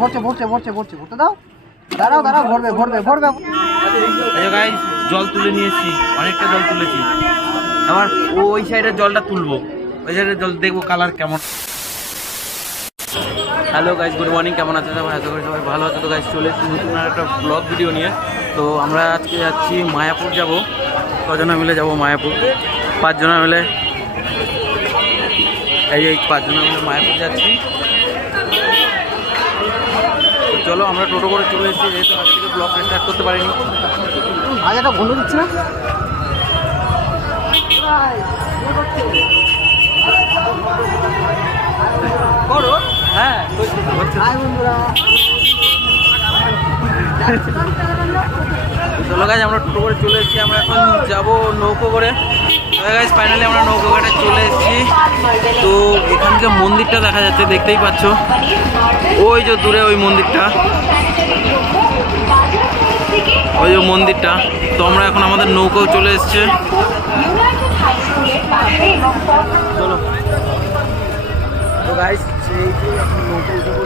ভরছে ভরছে ভরছে ভরছে ভরতে দাও। দাঁড়াও দাঁড়াও, ভরবে ভরবে ভরবে। জল তুলে নিয়েছি, অনেকটা জল তুলেছি। আবার ওই সাইডের জলটা তুলবো, ওই সাইডের জল দেখবো কালার কেমন। Hello guys, good morning. কেমন আছে সবাই? আশা করি সবাই ভালো আছে। তো গাইস চলে এসেছি নতুন একটা ব্লগ ভিডিও নিয়ে। তো আমরা আজকে যাচ্ছি মায়াপুর যাব। কজনা মিলে যাব মায়াপুর? 5 জনা মিলে। এই 5 জনা মিলে মায়াপুর যাচ্ছি। তো চলো, আমরা টোটো করে চলে এসেছি, যেহেতু আগে থেকে ব্লগটা স্টার্ট করতে পারিনি। আজ একটা বন্ধু দিচ্ছে না করো। হ্যাঁ বন্ধুরা, চলো গাইস, আমরা টোটো করে চলে এসেছি। আমরা এখন যাবো নৌকো করে। গাইস ফাইনালি আমরা নৌকো ঘাটে চলে এসেছি। তো এখান থেকে মন্দিরটা দেখা যাচ্ছে, দেখতেই পাচ্ছ ওই যে দূরে ওই মন্দিরটা, ওই যে মন্দিরটা। তো আমরা এখন আমাদের নৌকো চলে এসছে। চলো তো গাইস, সেই নৌকো উঠে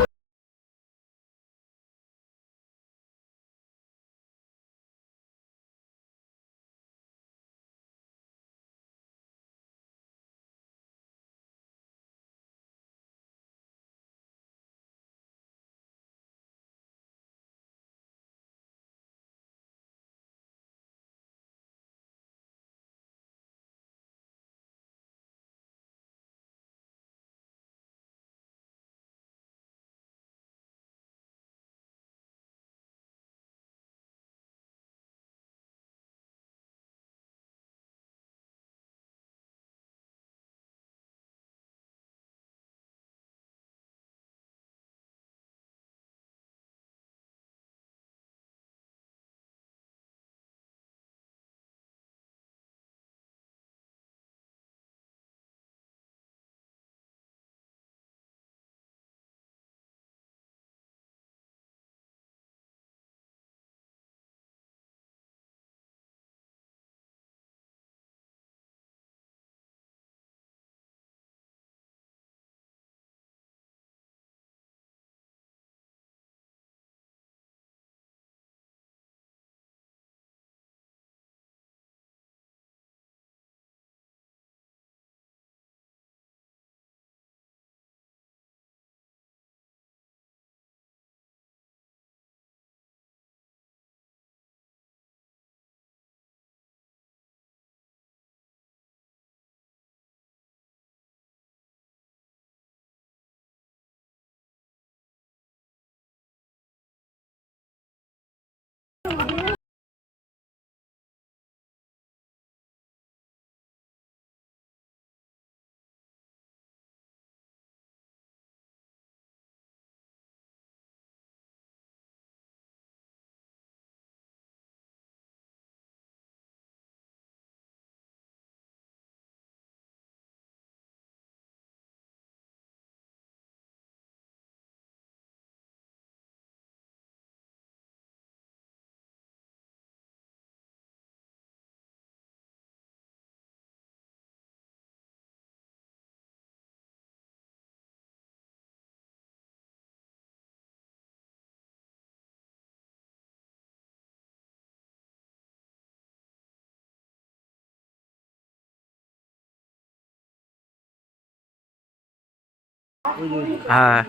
হ্যাঁ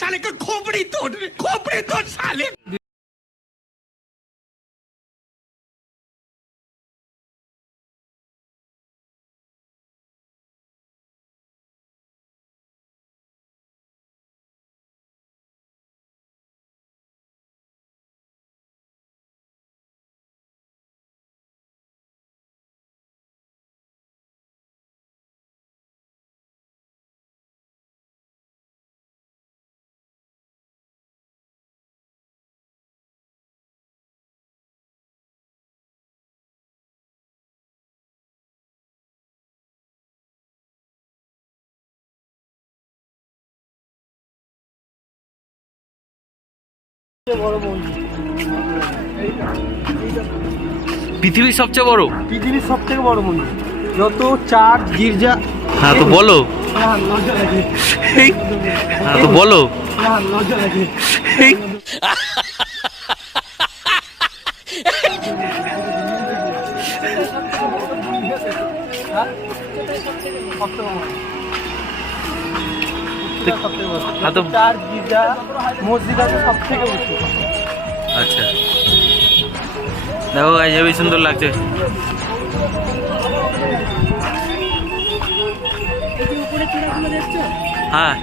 साले का खोपड़ी तोड़ साले। পৃথিবীর সবচেয়ে বড়, পৃথিবীর সব থেকে বড় মন্দির। যত চার্চ গির্জা। হ্যাঁ তো বলো, লজ্জা লাগে, হ্যাঁ তো বলো। লজ্জা লাগে। হ্যাঁ তো চার্চ গির্জা মসজিদ আছে সব থেকে উঁচু। আচ্ছা দেখো গাইস হেবি সুন্দর লাগছে। হ্যাঁ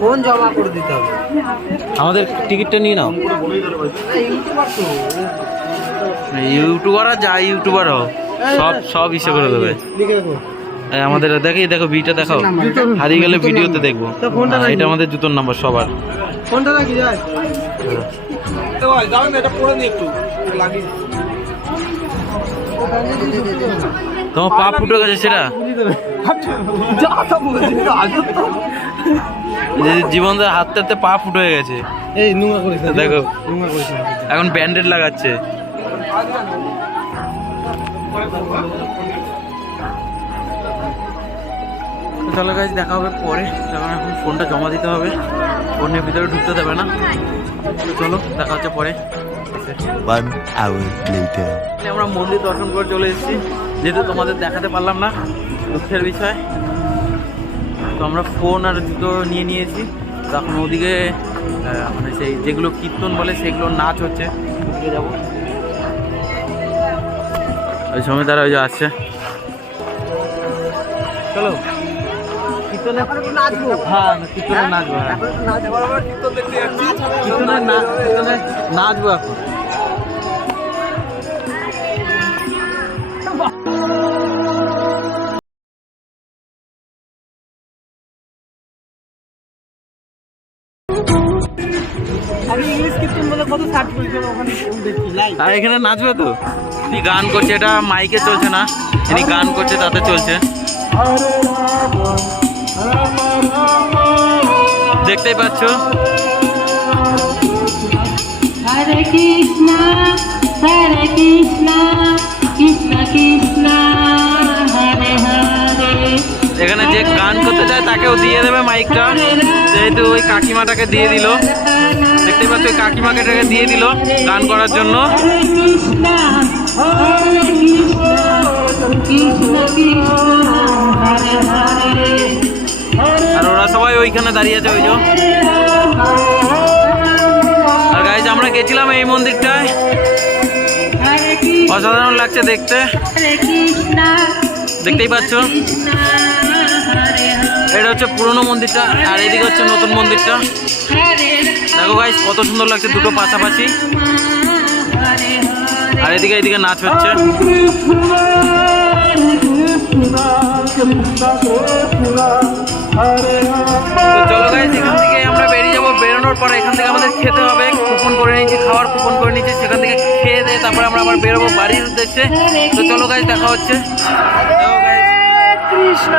ফোন জমা করে দিতে হবে। আমাদের টিকিটটা নিয়ে নাও। ইউটিউবার আর যা ইউটিউবার হোক সব ইসে করে দেবে। এই আমাদের দেখি, দেখো বিটা দেখাও, হারিয়ে গেলে ভিডিওতে দেখবো। হ্যাঁ, এটা আমাদের জুতোর নাম্বার সবার। ফোনটা রাখি যায়। তোমার পা ফুটে গেছে সেটা জীবন হাতে হাতে পা ফুটে হয়ে গেছে। এই নোংরা করিস না, দেখো নোংরা করিস না। এখন ব্যান্ডেড লাগাচ্ছে। চলো গাইস দেখা হবে পরে, কারণ এখন ফোনটা জমা দিতে হবে, ফোনের ভিতরে ঢুকতে দেবে না। তো চলো দেখা হচ্ছে পরে। 1 hour later. আমরা মন্দির দর্শন করে চলে এসেছি, যেহেতু তোমাদের দেখাতে পারলাম না, দুঃখের বিষয়। তো আমরা ফোন আর জুতো নিয়ে নিয়েছি। তো এখন ওদিকে মানে সেই যেগুলো কীর্তন বলে সেগুলো নাচ হচ্ছে, ওদিকে যাবো। ওই সময় তারা ওই যে আসছে। চলো কীর্তনে নাচবো। হ্যাঁ কীর্তনে নাচবো। হ্যাঁ কীর্তনে নাচবো এখন। আমি ইংলিশ কীর্তন বলে কত সার্চ করেছি ওখানে দেখি লাইভ। আর এখানে নাচবে তো, ইনি গান করছে, এটা মাইকে চলছে না, ইনি গান করছে তাতে চলছে, দেখতেই পাচ্ছ। হরে কৃষ্ণ কৃষ্ণ কৃষ্ণ হরে হরে। এখানে যে গান করতে চায় তাকেও দিয়ে দেবে মাইকটা, যেহেতু ওই কাকিমাটাকে দিয়ে দিল, দেখতেই পাচ্ছ ওই কাকিমাকে দিয়ে দিল গান করার জন্য। কৃষ্ণ হরে কৃষ্ণ কৃষ্ণ হরে হরে। আর ওরা সবাই ওইখানে দাঁড়িয়ে আছে ওই যে। আর গাইজ আমরা গেছিলাম এই মন্দিরটায়, অসাধারণ লাগছে দেখতে, দেখতেই পাচ্ছ। এটা হচ্ছে পুরনো মন্দিরটা, আর এদিকে হচ্ছে নতুন মন্দিরটা। দেখো গাইজ কত সুন্দর লাগছে দুটো পাশাপাশি। আর এদিকে নাচ হচ্ছে। তো চলো গাইজ এখান থেকে আমরা আমরা আবার বেরোবো বাড়ির উদ্দেশ্যে। তো চলো গাইস, দেখা হচ্ছে। দেখো গাইস, কৃষ্ণ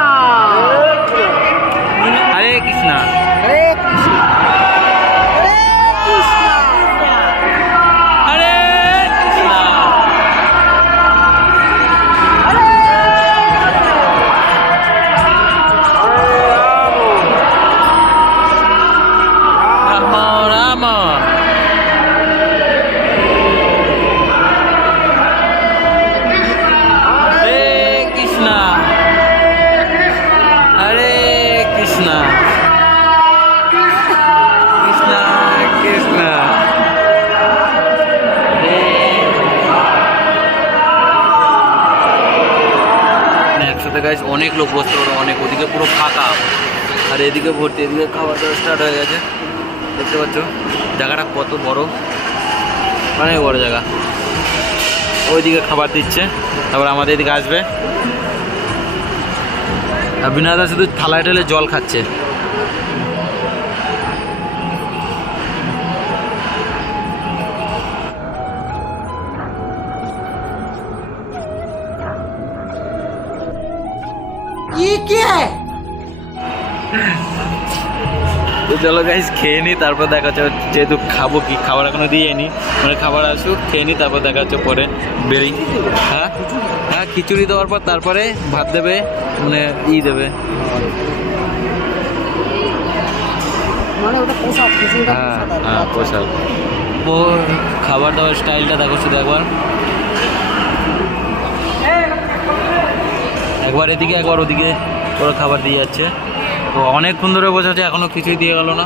হরে কৃষ্ণা। হরে কৃষ্ণ হরে কৃষ্ণ হরে কৃষ্ণা। রাম রাম। হরে কৃষ্ণা হরে কৃষ্ণা কৃষ্ণা কৃষ্ণা একসাথে গাইস অনেক লোক বসতে পারে, অনেক। ওদিকে পুরো ফাঁকা আর এদিকে ভর্তি। এদিকে খাওয়া দাওয়া স্টার্ট হয়ে গেছে, দেখতে পাচ্ছ জায়গাটা কত বড়, অনেক বড় জায়গা। ওইদিকে খাবার দিচ্ছে, তারপর আমাদের এদিকে আসবে। আর বিনাদা শুধু থালায় ঠেলে জল খাচ্ছে। তো চলো গাইস খেয়ে নিই, তারপর দেখা হচ্ছে। যেহেতু খাবো কি, খাবার এখনো দিয়ে নি, মানে খাবার আসুক খেয়ে নিই, তারপর দেখা হচ্ছে পরে বেরিয়ে। হ্যাঁ হ্যাঁ, খিচুড়ি দেওয়ার পর তারপরে ভাত দেবে, মানে দেবে। মানে ওটা পোশাক, খিচুড়িটা হ্যাঁ পোশাক। হ্যাঁ, পোশাক। ও খাবার দাবার স্টাইলটা দেখো শুধু একবার, একবার এদিকে একবার ওদিকে ওরা খাবার দিয়ে যাচ্ছে। তো অনেকক্ষণ ধরে বসে আছে, এখনো কিছুই দিয়ে গেল না।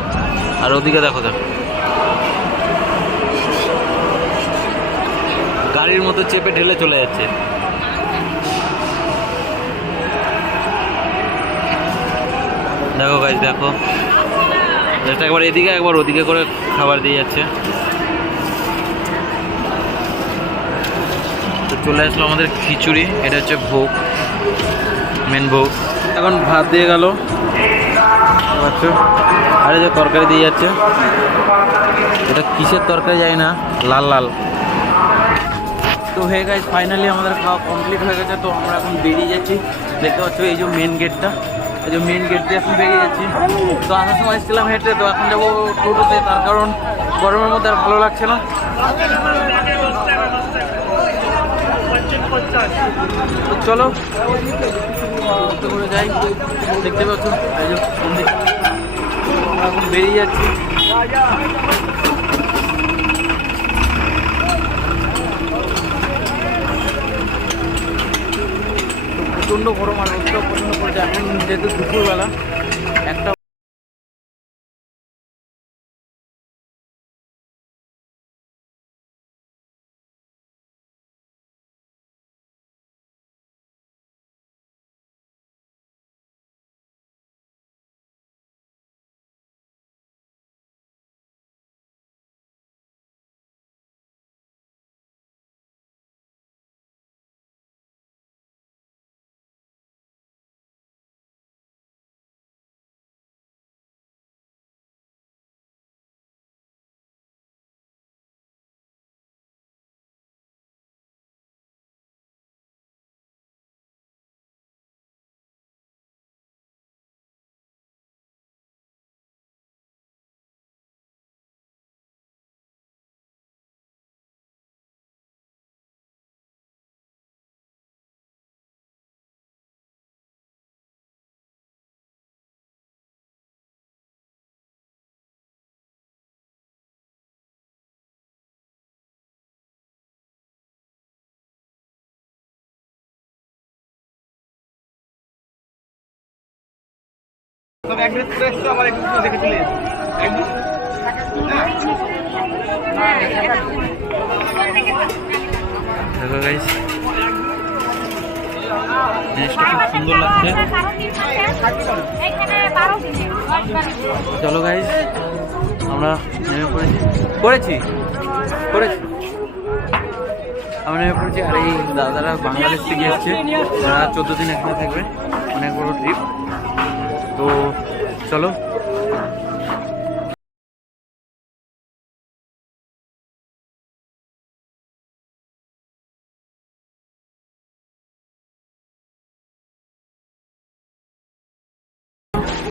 আর ওদিকে দেখো, দেখো গাড়ির মতো চেপে ঢেলে চলে যাচ্ছে। দেখো গাইস, দেখো একবার এদিকে একবার ওদিকে করে খাবার দিয়ে যাচ্ছে। তো চলে আসলো আমাদের খিচুড়ি, এটা হচ্ছে ভোগ, মেন ভোগ। এখন ভাত দিয়ে গেল, আচ্ছা। আর এই যে তরকারি দিয়ে যাচ্ছে, এটা কিসের তরকারি যায় না, লাল লাল। তো হয়ে গেছে, ফাইনালি আমাদের খাওয়া কমপ্লিট হয়ে গেছে। তো আমরা এখন বেরিয়ে যাচ্ছি, দেখতে পাচ্ছ এই যে মেন গেটটা, এই যে মেন গেট দিয়ে এখন বেরিয়ে যাচ্ছি। তো আসার সময় এসেছিলাম হেঁটে, তো এখন যাবো টোটোতে, তার কারণ গরমের মধ্যে আর ভালো লাগছে না। তো চলো করে যাই, দেখতে পাচ্ছ এই যে মন্দির। এখন বেরিয়ে যাচ্ছি। প্রচণ্ড গরম আর রোদটাও প্রচণ্ড পড়েছে। এখন যেহেতু দুপুরবেলা, একটা দেখো গাইস, জিনিসটা খুব সুন্দর লাগছে। চলো গাইস, আমরা নেমে পড়েছি আমরা নেমে পড়েছি। আর এই দাদারা বাংলাদেশ থেকে এসছে, তারা 14 দিন এখানে থাকবে, অনেক বড় ট্রিপ। তো চলো